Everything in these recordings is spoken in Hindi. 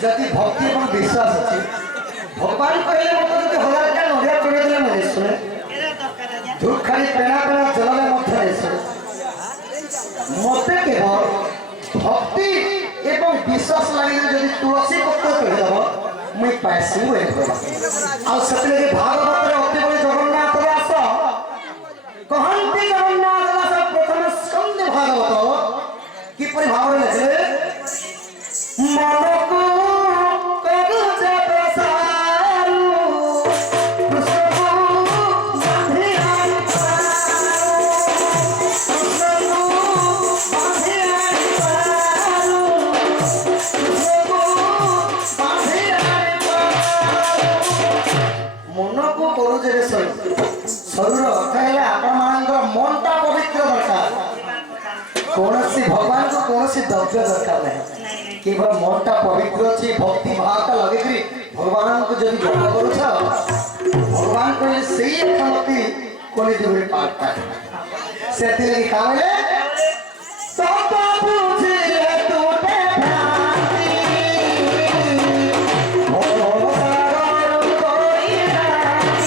जदि भक्ति और विश्वास अच्छी भगवान कहले मत जदि हजार का नडिया चढ़े देले मने सुने झूठ खाली पेना पेना जलले मत देशे मते केवल भक्ति एवं विश्वास लागि जदि तुलसी पत्र चढ़े दब मुई पैसे हुए आ सतले के भागवत रे अति बड़ी जगन्नाथ दास कहंती जगन्नाथ दास प्रथम स्कंद भागवत कि परि भाव रे लिखले मन को करू जब सारू कृष्ण को बांधे आई पारू कृष्ण को बांधे आई पारू कृष्ण को बांधे आई पारू मन को करू जब शरीर अर्थ है आपण मानकर मनटा पवित्र दरकार कौनसी भगवान को कौनसी द्रव्य दरकार नहीं केवल मनटा पवित्र अच्छी भक्ति भावटा लगे भगवान को जब जप करू भगवान को सही क्षमति कोली देवे पाठता से लगी कावले तो बुझे तोटे भ्रांति ओ सागर कोई राती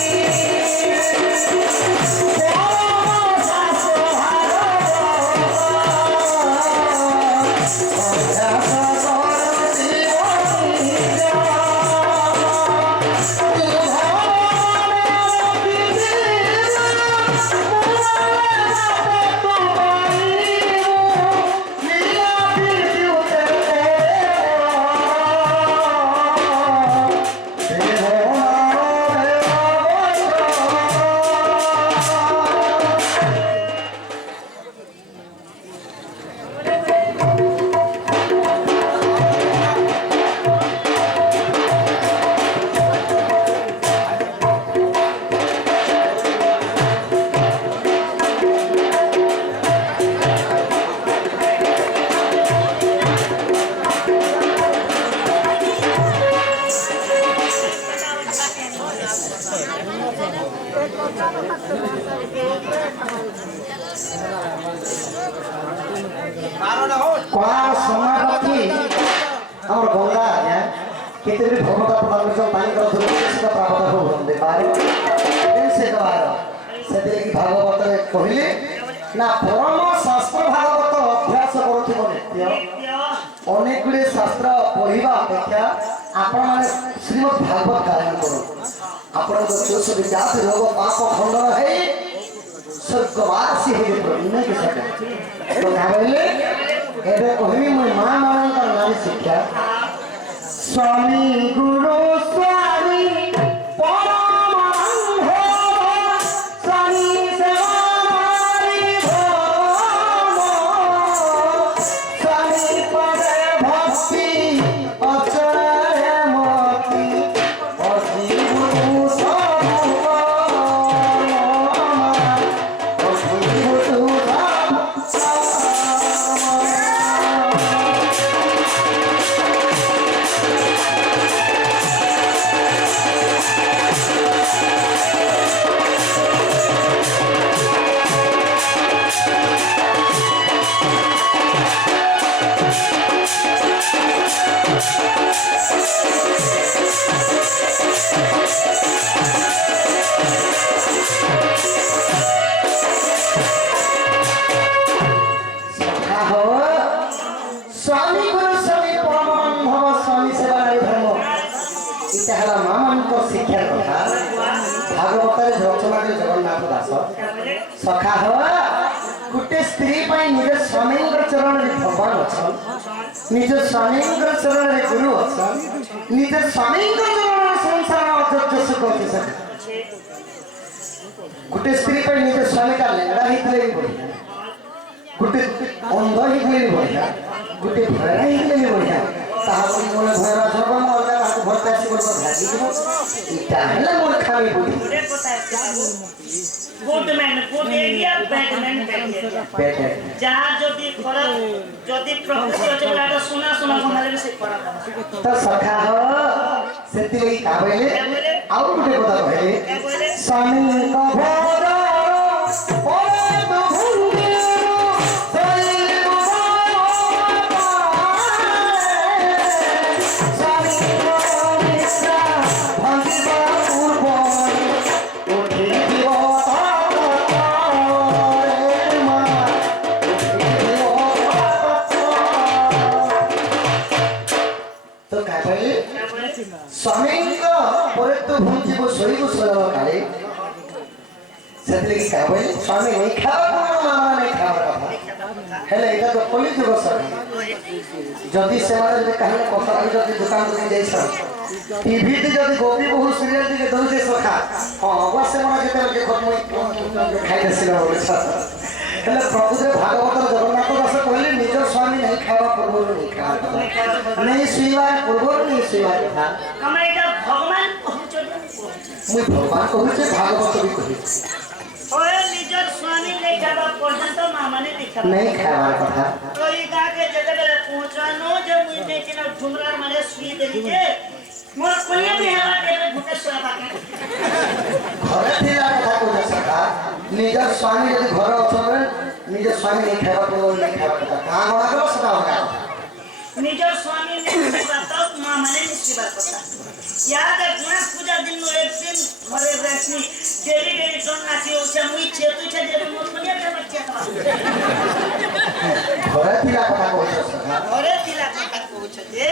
कहले ना परम शास्त्र भागवत अभ्यास करुथिबो नित्य अनेक गुड़े शास्त्र पढ़िबा अपेक्षा आपण माने श्रीमद् भागवत गायन करो आपण को दोष विजात रोग पाप खंडन है स्वर्गवासी हे प्रवीण के सके तो कहले एबे कहमी म मां मानन का नाम शिक्षा स्वामी गुरु स्वामी सखा हो गुटे स्त्री पाई निज स्वामी चरण में भगवान अच्छन निज स्वामी चरण में गुरु अच्छन निज स्वामी चरण में संसार अध्यक्ष सुख अच्छे गुटे स्त्री पाई निज स्वामी का लेंगड़ा हितले भी बढ़िया गुटे अंध हितले भी बढ़िया गुटे भैरा हितले भी बढ़िया ताहा मोने भैरा सब अलगा ताको भरता से बोल भागी दिबो इटा हला मोर खाली बुद्धि गुड एरिया बैडमैन बैड जहां जदी खराब जदी प्रकृति चला तो सुना सुना बनाले से खराब तो सखा हो सेति लई का बोले आउ गुटे কথা कहले स्वामी का भोर ओए तो भूंगे सही स्वामी तो काय भाई स्वामी को पर तो भूंजी को सोई को सोला काले सेतले की काय भाई स्वामी नहीं खावा मामा नहीं खावा हेले এটা তো কলি যুগ সব যদি সেমানে যদি কাহিনী কথা যদি দোকান যদি যাইছ টিভি তে যদি গোপী বহু সিরিয়াল দিকে দৌড়ে সখা অবশ্য সেমানে যেতে দেখো মই খাইছিল বলেছ হেলে প্রভুরে ভাগবত জগন্নাথ দাস কইলে নিজ স্বামী নাই খাওয়া পূর্বর নাই খাওয়া নাই শুইবা পূর্বর নাই শুইবা কথা আমরা এটা ভগবান কହୁছ মুই ভগবান কହୁছে ভাগবত বি কহিছে ওরে নিজের স্বামী নাই খাওয়া পর্যন্ত মামানে দেখা नहीं खावा कथा तो ये गा के जगह पे पहुंचानो जो मुझे देखिन झुमरार मारे सुई दे दीजिए मोर कोलिया भी हवा दे भूखे सोया बाके घरे थिला कथा को सका निजर स्वामी यदि घर अछबे निजर स्वामी नहीं खावा तो नहीं खावा कथा का होगा तो सदा होगा निजर स्वामी ने बात मामाने निश्चित बात कथा याद है गणेश पूजा दिन नो एक दिन घरे रहनी डेली डेली टन नाची उछे मुई छेतु छे जे मोर कोलिया के बच्चा था घरे थिला कथा को सका घरे थिला कथा को छे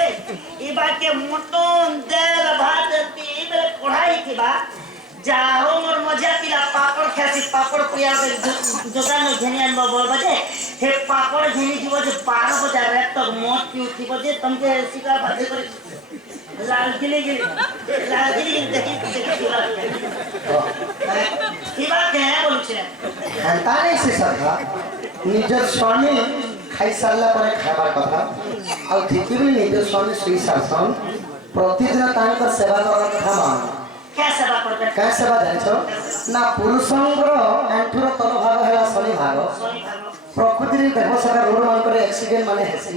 ई बात के मोटन देल भात ती बेले पढ़ाई थी बा जाहो मोर मजा तिला पापड़ खासी पापड़ पिया दुकान में घेनियन बोल बजे हे पापड़ घेनी जीव जे 12 बजे रात तक मौत की उठी बजे तुमके शिकार भाजी कर लाल गिले देखी शिवा के बोल छे हंता नहीं से सका निजर स्वामी खाई सारला परे खाबार कथा आ ठीक भी निजर स्वामी सुई सारसन प्रतिदिन तांकर सेवा करन कथा मान क्या सेवा करबे क्या सेवा जानछो ना पुरुषंगर एंठुर तल भाग हैला शनि भाग प्रकृति रे देह सका रोड मान करे एक्सीडेंट माने हेसी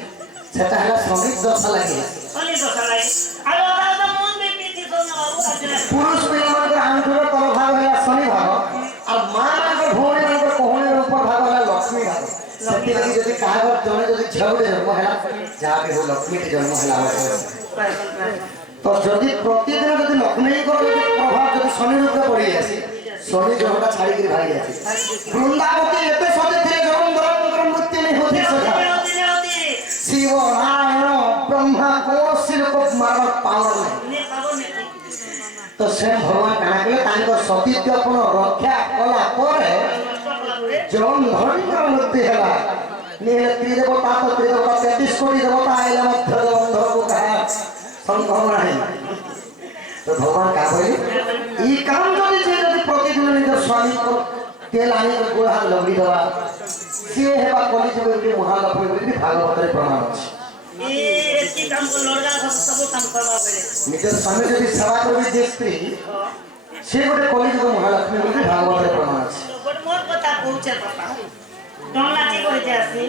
सेटा हैला श्रमिक दशा लागे शनि दशा लागे आरो दादा मन में पीती सोना बाबू पुरुष पिला मान करे एंठुर तल भाग हैला शनि भाग और मां मान करे भौणी मान करे कोहणी ऊपर भाग हैला लक्ष्मी भाग सेति लगी जदी काहागर जने जदी झगड़े जन्म हैला जा के हो लक्ष्मी के जन्म हैला तो जदि प्रतिदिन जदि लक्ष्मी को प्रभाव जदि शनि रूपे पड़ी आसी शनि ग्रहटा छाड़ी के भाई आसी वृंदावती एते सते थे जन्म दरम मृत्यु नहीं होती सका शिव नारायण ब्रह्मा को सिर को मार पावर नहीं तो से भगवान कहा के तांको सतीत्वपूर्ण रक्षा कला परे जन्म धर्म मृत्यु हैला निहे त्रिदेवता तो त्रिदेवता 33 कोटी देवता आइला मध्य बंधर को कहा संभावना है तो भगवान का बोले ई काम जदि जे जदि प्रतिदिन निज स्वामी को तेल आनी को गोड़ हाथ लगड़ी दवा से हेबा कली जब के महालक्ष्मी बोली भागवत रे प्रमाण अछि ए एती काम को लड़का सब काम करबा पड़े निज स्वामी जदि सेवा करबी जे स्त्री से गोटे कली जब महालक्ष्मी बोली भागवत रे प्रमाण अछि तो बड मोर कथा कहूचे पापा डोनाची कहते आसी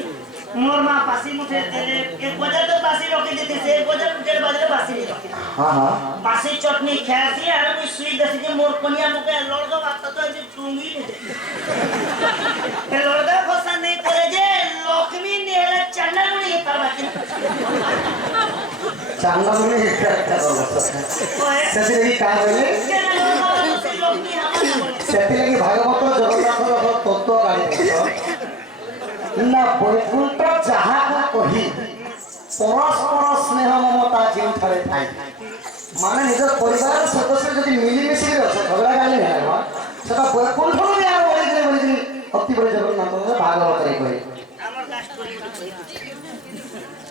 मोर मां पासी मुठे तेरे एक बजे तो पासी रखी देती से एक बजे 1:30 बजे पासी नहीं रखी हां हां पासी चटनी खासी और कोई सुई दसी जे मोर कनिया मुके लड़का बात तो जे टूंगी नहीं लड़का खोसा नहीं करे जे लक्ष्मी नेहला चंडा मुनी परबाती चांदा मुनी एकटा सेति लगी का बोले सेति लगी भागवत जगन्नाथ तत्व गाड़ी ना बैकुंठ जहा को कही परस्पर स्नेह ममता जे ठारे थाई माने निज परिवार सदस्य जदि मिली मिसी के रह झगड़ा गाली है सेटा बैकुंठ भी आ बोली अति बड़े जगन्नाथ भागवत रे कहे हमर कास्ट कोली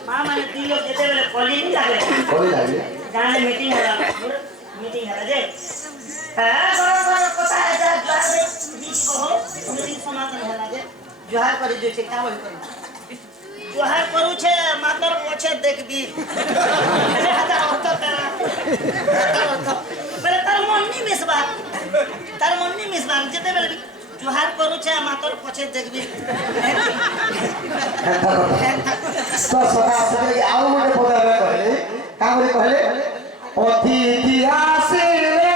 मां माने दियो जेते बेले कोली लागे गाने मीटिंग होला जे बड़ा कथा है जा बीच कहो मीटिंग समापन होला जे जोहार करी जो छे का बोल करी जोहार करू छे मातर पछे देखबी अरे हता अर्थ तारा बेले तार मन नी मिसबा जेते बेले जोहार करू छे मातर पछे देखबी तो सदा सदा आउ मोटे पदारे कहले का बोले कहले अतिथि आसीले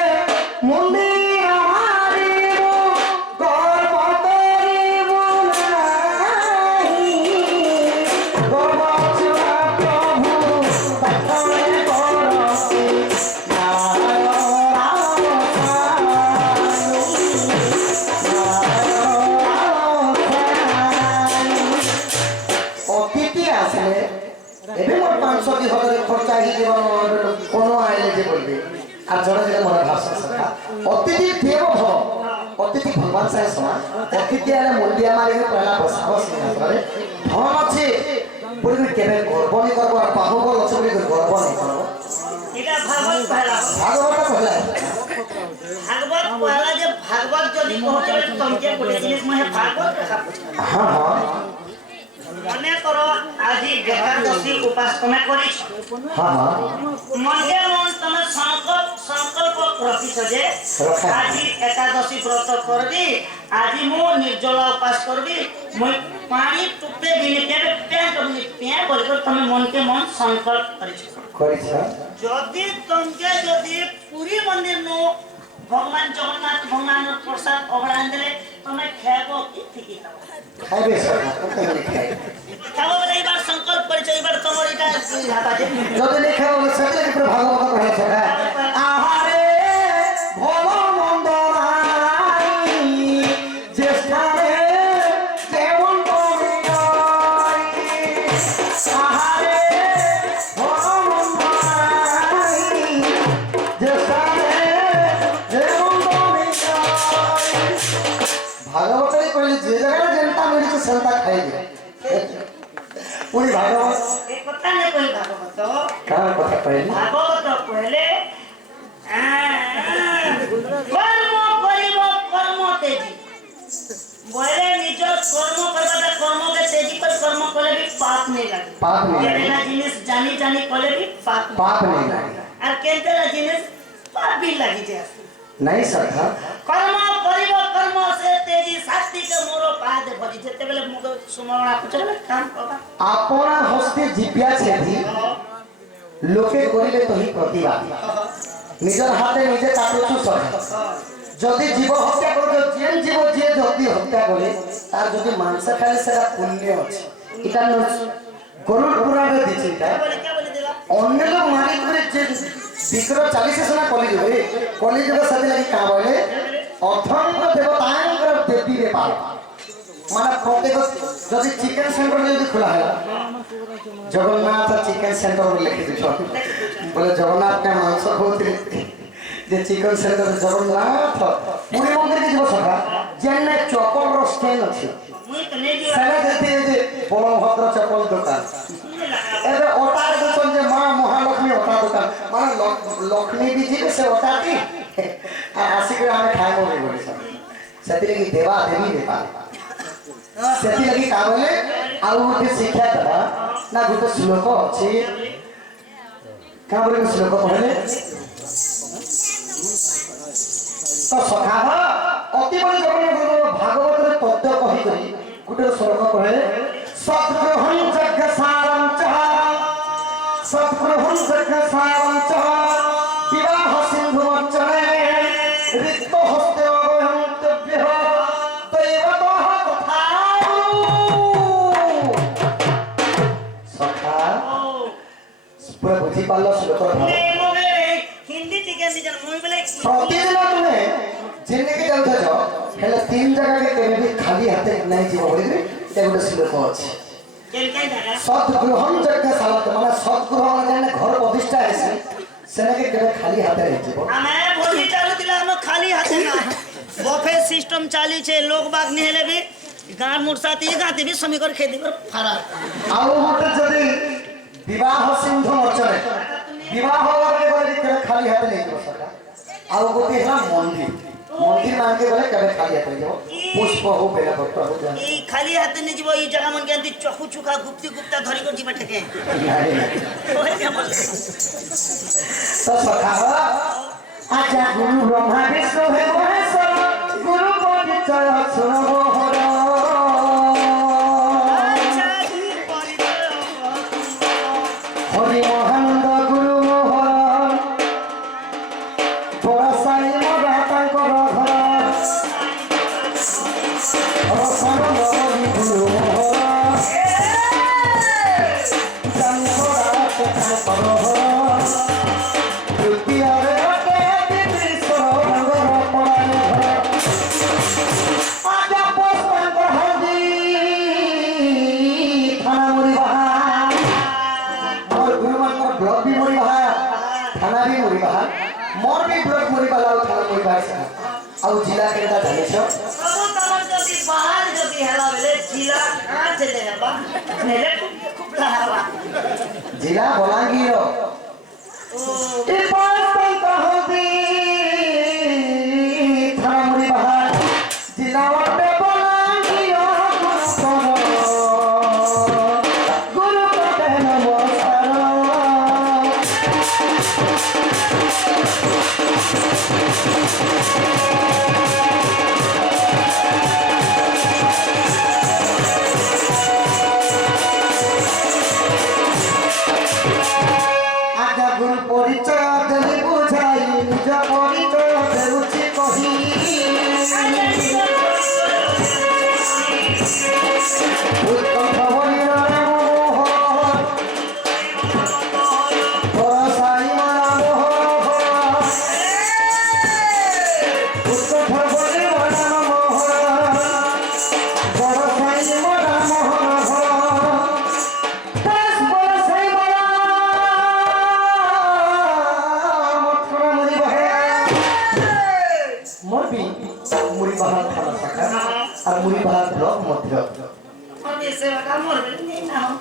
मुंडी खर्चा রাহি জীবন কোনো আইলে যে বলবে আর জনে জনে মনে ভাবছে সখা অতিথি দেব ভব অতিথি ভগবান সাহেব সমান অতিথি আরে মুন্ডিয়া মারি পয়লা বসাব সিংহাসনে ধন আছে বলি কেবে গর্ব নি করব আর পাহব আছে বলি গর্ব নি করব এটা ভাগবত পহলা যে ভাগবত যদি কহতে তমকে বলে জিনিস মহে ভাগবত দেখা হ্যাঁ হ্যাঁ মনে করো আজি একাদশী উপাস তুমি করিছ হ্যাঁ হ্যাঁ মনে মন তুমি সংকল্প রখিছ যে আজি একাদশী ব্রত করবি আজি মু নির্জলা উপাস করবি মই পানি টুপে বিনে কেবে প্যান করবি প্যান বলি তুমি মনকে মন সংকল্প করিছ যদি পুরী মন্দির নু ভগবান জগন্নাথ ভগবানের প্রসাদ অবদান দিলে তুমি খাইব কি ঠিকই খাইবে সরকার কত খাই খাবো বলে এবার সংকল্প করেছো এবার তোমার এটা হাত আছে যদি নি খাবো সেটা কি পুরো ভাগবত কহে সখা আহারে ভব মন্দ নাই যে স্থানে কেমন করে আহারে ভব মন্দ নাই যে স্থানে কেমন করে ভাগবতই কইলে যে জায়গায় যেটা মিলছে সেটা খাইবে পুরি ভাগবত এই কথা নে কই ভাগবত কার কথা কইলে ভাগবত কইলে কর্ম করিব কর্ম তেজি বলে নিজের কর্ম করবাটা কর্মকে তেজি করে কর্ম করলে भी पाप नहीं লাগে पाप नहीं লাগে যেটা জিনিস জানি জানি করলে भी पाप नहीं লাগে আর কেনতেলা জিনিস পাপ भी লাগি যায় नहीं सखा কর্ম করিব কর্ম সে তেজি শাস্তিকে মোর পাদে ভজি যেতে বেলে মুখ সুমরণা কুচলে কাম করবা আপনা হস্তে জিজ্ঞা ছেদি লোকে করিলে তোহি প্রতিবাদ নিজের হাতে নিজে কাটুছু সখা যদি জীব হত্যা করবে যে জীব যে যদি হত্যা করে তার যদি মাংস খাইলে সেটা পুণ্য আছে এটা গরুর পুরাণে দিচ্ছে এটা বলে কে বলে দিলা অন্য লোক মারি করে যে বিক্র 40 সনা কলি যুগ সাথে লাগি কা বলে অথঙ্গ দেবতাঙ্কর দেবী ব্যাপার মানে প্রত্যেক যদি চিকেন সেন্টার যদি খোলা হয় জগন্নাথ চিকেন সেন্টার বলে লিখে দিছ বলে জগন্নাথ কে মাংস খাওতে যে চিকেন সেন্টার জগন্নাথ পুরী মন্দির কি যাব সখা যেনে চপল র স্ট্যান্ড আছে মুই তো নেই দিলা সেটা দেখতে যে বলভদ্র চপল দোকান এবে ওটার দোকান যে মা মহালক্ষ্মী ওটা দোকান মানে লক্ষ্মী বিজিবে সে ওটাটি আর আসি করে আমি খাইব বলি সেটি লাগি দেবা দেবী ব্যাপার সেটি লাগি কা বলে ଆଉ ଗୋଟେ ଶିକ୍ଷା ଦେବା ନା ଗୋଟେ ଶ୍ଲୋକ ଅଛି କା ବলে ଶ୍ଲୋକ କହିଲେ ତ ସଖାହ ଅତି ବଳି ଜଗନ୍ନାଥ ଭାଗବତରେ ତତ୍ତ୍ୱ କହି କରି ଗୋଟେ ଶ୍ଲୋକ କହେ सत्गृहं जगसारं च विवाह सिंधुमर्चने रिक्तो हस्ते अवयन्तव्यः दैवतः तथानु सखा पूरा बुझी पालो श्लोक भाव हिंदी टिके निजन मुई बोले प्रतिदिन तुमे जिंदगी जाउछ जो हेले तीन जगह के केबे भी खाली हाथे नहीं जीव बोली ते गोटे श्लोक अछि सद्गृहं जगसारं माने सद्गृह माने घर प्रतिष्ठा है सेनाके केबे खाली हाथे नहीं जीव हमें भोजी चालू दिला हम खाली हाथे ना बफे सिस्टम चाली छे लोग बाग नेले भी गार मुरसाती गाते भी समीकर खेती पर फरार आउ मते जदी विवाह सिंधु मर्चने विवाह होले बोले केबे खाली हाथे नहीं जीव सका आउ गोटे है मंदिर मंदिर मान के बोले केबे खाली हाथे जीव पुष्प हो बेला पत्र हो जा ई खाली हाथे नहीं जीव ई जगह मन के चखु चुखा गुप्ती गुप्ता धरी को जीव ठके ओए के बोले तो सखा आजा गुरु ब्रह्मा विष्णु हे महेश्वर गुरु बोधि चय सुनो हर अच्छा गुरु परिचय हरि महानंद गुरु मोहन बड़ा साई मगा तांकर घर रसन रवि गुरु मोहन जन्मरा कथा करो द्वितीय रे अटे विश्व रंगर मुरी बाहर मोर भी ब्लॉक मुरी बाला थाना मुरी बाहर से आउ जिला के दा जाने छो सब तमन जदी बाहर जदी हला बेले जिला कहां चले हबा नेले खूब हवा जिला बलांगीर ओ ए पास पे कहोदी थाना मुरी बाहर जिला वाटे बलांगीर गुरु कोटे नमस्कार आजा गुरु परिचय देली बुझाई निज परिचय देउछि कहि उत्कंठ बलिर मोह परसाई मरा मोह उत्कंठ बलिर मोह परसाई मरा मोह दस परसाई मरा मथुरा मुरी बहार मोरबी मुरी बहार थाना शाखा और मुरी बहार ब्लॉक मध्य अबे से का मोर नहीं ना हो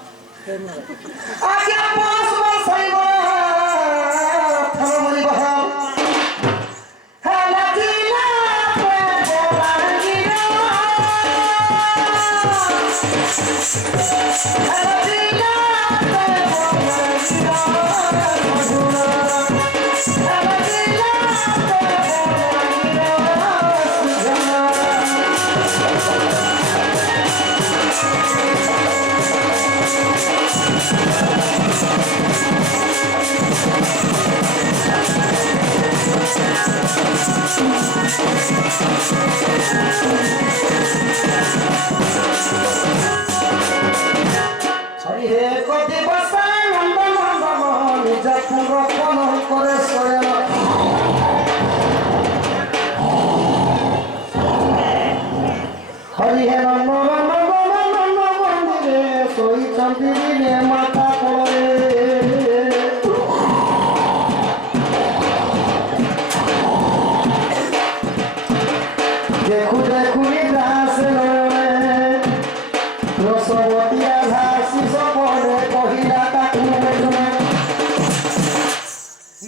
आजा पास परसाई मरा थाना मुरी बहार हला जिला पे बलांगीर हला जिला पे बलांगीर मधुरा हला जिला पे हरि हे कति बसाय नंद नंदन निज पुरपन करे स्वयं हरि हे नंद नंदन मंदिरे सोई चंदिने माता कोरे देखु देखु दास रसवतिया घासी सपने कहिला ताकू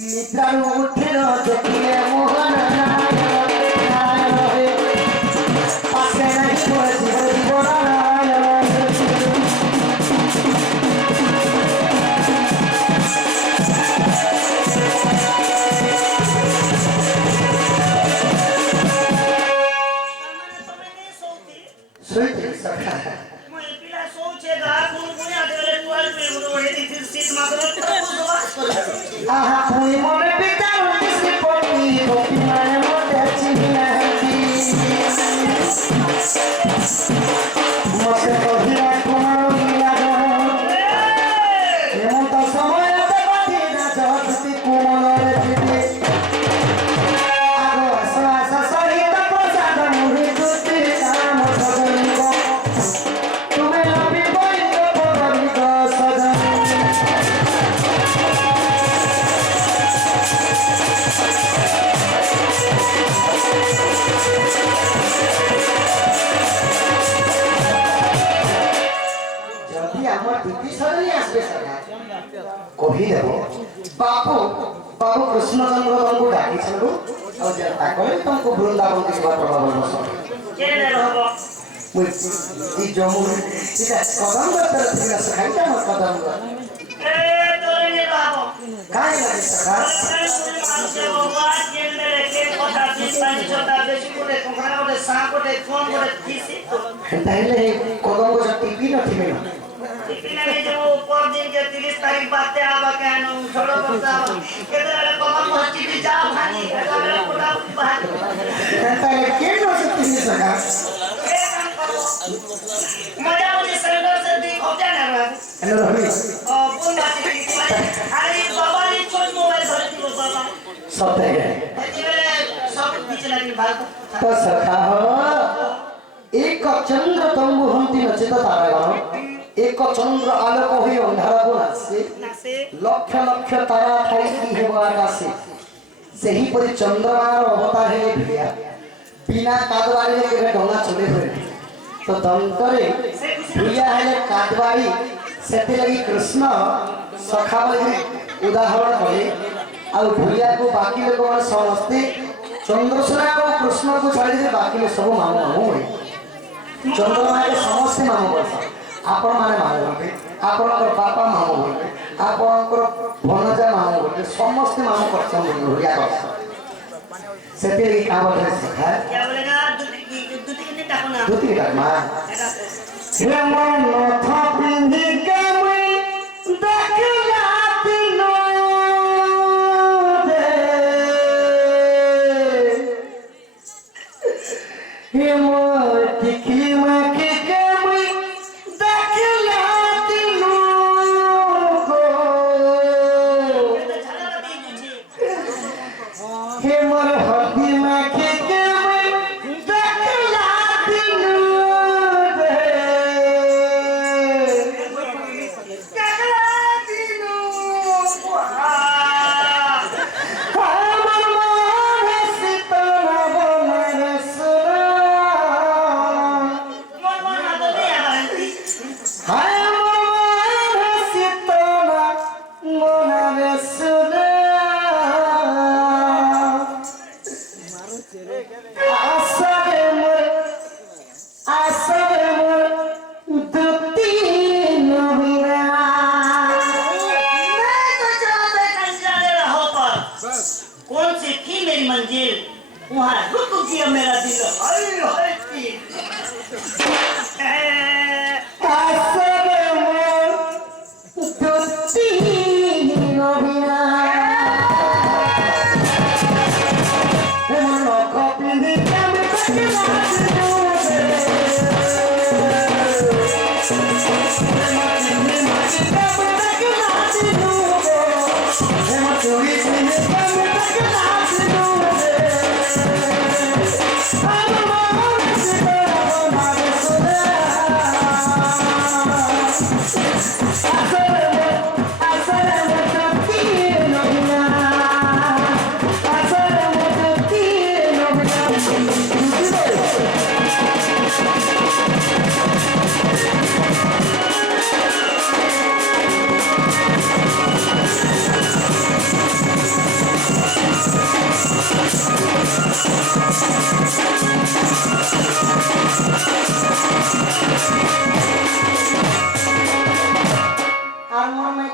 निद्रानु उठिल देखिले मोहन नारायण हे पासे नहीं कोई जीव नारायण तमने नहीं सोती सुई सखा मैं पिला सोचे गा गुनगुनिया देले टोल पे उड़े दी फिर सीट मात्र तो बकवास कर आहा कोई मोरे पिता किसकी पोती गोपी माने मोटे चिन्ह हती मते कहिला कुमार गिला एमन तो समय ते बाती ना जहती कुमनरे चिति आगो आसा सहित प्रसाद मुहि दुति नाम भगवनी तुम्हें लबी बोई तो भगवनी को सदा जल्दी আমার দিদি সরনি আসবে সরকার কহি দেব বাপু বাবু কৃষ্ণচন্দ্র বাবু ডাকিছেন গো আর যে তাকলে তোমাকে বৃন্দাবন দিবা প্রভাব বস কেনে रहबो মুই ই জমু এটা কদম করতে ঠিক আছে খাইতে আমার কদম ए तोरे ने रहबो কাই লাগে সরকার मानसे बाबा केने के কথা দিছানি চটা বেশি করে কোকড়া করে সা করে ফোন করে দিছি তো তাইলে কদম গো টিপি না ঠিবে না इतने में जो ऊपर दिन के 30 तारीख बातें आवा के नु छोड़ो करता केते वाले बाबा मस्ती भी जा भानी वाले पुरा बात তাইলে কে নো সত্যি সরকার ए काम करो मजा मुझे सेंटर से दी खोजा ना रहा এলো রবি ओ बोल बात की अरे बाबा ने छोड़ मोबाइल धर दियो बाबा সব থেকে एतिबेले सब बीच लगी बात तो सखा हो एक चंद्र तंबु हंती नचित तारागण एक चंद्र आलोक होई अंधार गुण आसे नासे लक्ष लक्ष तारा ठाई की हेबो आकाशे ସେହିପରି ଚନ୍ଦ୍ରମାର ଅବତାର ହେଲେ ଭିଡ଼ିଆ ବିନା କାଦବାଡ଼ିରେ କେବେ ଡଙ୍ଗା ଚଳେ ହୁଏନି ତ ଦନ୍ତରେ ଭିଡ଼ିଆ ହେଲେ କାଦବାଡ଼ି ସେଥିଲାଗି କୃଷ୍ଣ ସଖା ବୋଲି ଉଦାହରଣ କଲେ ଆଉ ଭିଡ଼ିଆକୁ ବାକି ଲୋକମାନେ ସମସ୍ତେ ଚନ୍ଦ୍ରଶୂର ଆଉ କୃଷ୍ଣକୁ ଛାଡ଼ିଦେଲେ ବାକି ସବୁ ମାମୁଁ ମାମୁଁ ହୁଏ ଚନ୍ଦ୍ରମାରେ ସମସ୍ତେ ମାମୁଁ ବର୍ଷ ଆପଣମାନେ ମାମୁଁ ହୁଅନ୍ତି ଆପଣଙ୍କର ବାପା ମାମୁଁ ହୁଅନ୍ତି ଆପଣଙ୍କର ଭଣଜା ମାମୁଁ ହୁଅନ୍ତି ସମସ୍ତେ ମାମୁଁ କରୁଛନ୍ତି ଓଡ଼ିଆ ବର୍ଷ ସେଥିଲାଗି କାମ କରି ଶିଖା क्या बोलेगा दूती कितने टाको ना ଦୁତି ମା ऐसा हे मन नथ पिंधि के मुई देखला दिनो दे हे मोर टिकली माखी के मुई देखला दिनो गो झाला दी जी हे मोर हल्दी माखी के मुई देखला दिनो दे कौन सी थी मेरी मंजिल वहाँ रुक गया मेरा दिल हाय हाय की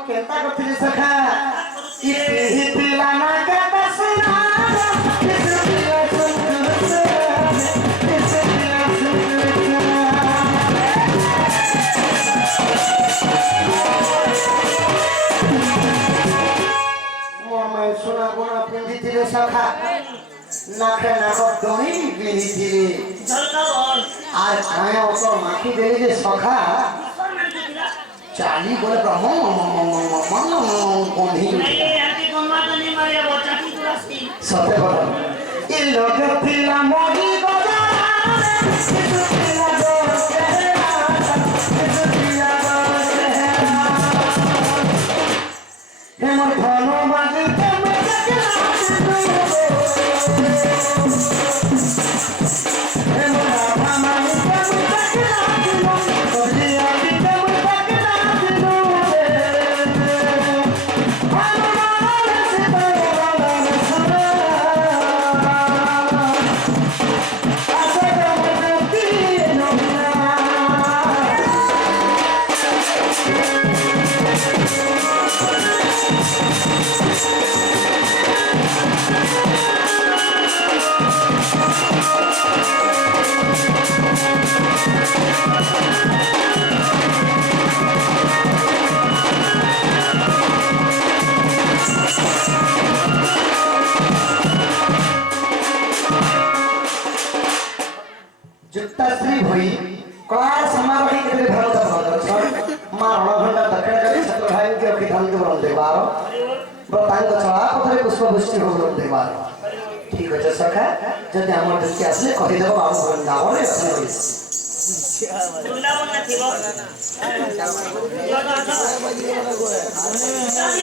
केता करथिले सखा इति पिला ना केता सुना इति पिला मोमे सुना गुना पिंधिथिले सखा नाखे नाक दही पिंधिथिले झलका बोल আর কায় ওপর মাখি দেলি যে সখা চালি বলে ব্রহ্ম গন্ধি नहीं आंटी गोमा तो नहीं मारे वो चाटी तुरस्ती সতে বল এ লোক পিলা মহি গদা পিলা দোষ কেহরা পিলা দোষ কেহরা হে মোর ধন মাঝে তুমি দেখলা হে মোর রাধা মাঝে তুমি দেখলা কলি আদি তুমি দেখলা দিনু जुक्ताश्री भई कला समारोही के भारत भगत मां रणभंडा दक्षिण करी छत्र भाई के अखिधान के बरन देवार बतांग छळा पथरे पुष्पवृष्टि हो बरन देवार ठीक है सखा जदि हमर दृष्टि आसे कहि देबो बाबू वृंदावन रे अछि वृंदावन ना थी वो